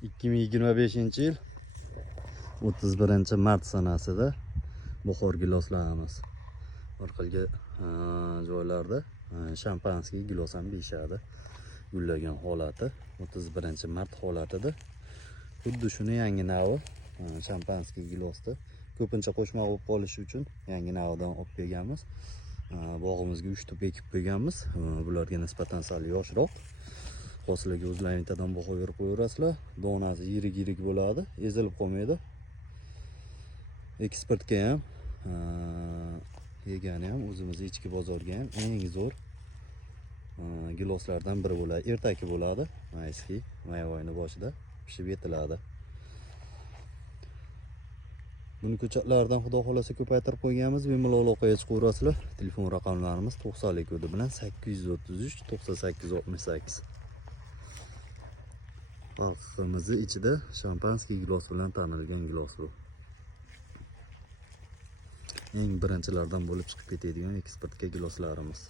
2025-yil 31-mart sanasida buxor giloslarimiz. Bir xilga joylarda shampanskiy gilos ham deyishadi. Gullagan holati 31-mart holatida. Xuddi shuni yangi navi shampanskiy gilosda ko'pincha qo'shma bo'lib qolishi uchun yangi navidan olib kelganmiz. Bog'imizga 3 tup ekib qo'yganmiz. Bularga nisbatan sal yoshroq. Hosiliga o'zlaringizdan baho berib qo'yaverasizlar. Donasi yirik bo'ladi, ezilib qolmaydi. Eksportga ham, yegani ham o'zimiz ichki bozorga ham eng zo'r giloslardan biri bo'ladi. Ertaki bo'ladi. Mayskiy, may oyining boshida pishib yetiladi. Buni ko'chatlardan xudo xolasa ko'paytirib qo'yganmiz. Bemalol aloqaga chiqaverasizlar. Telefon raqamlarimiz 90 kodi bilan 833 9868. Xalqimizning ichida shampanskiy gilos bilan tanilgan gilos bu. Eng birinchilardan bo'lib chiqib ketadigan eksportga giloslarimiz.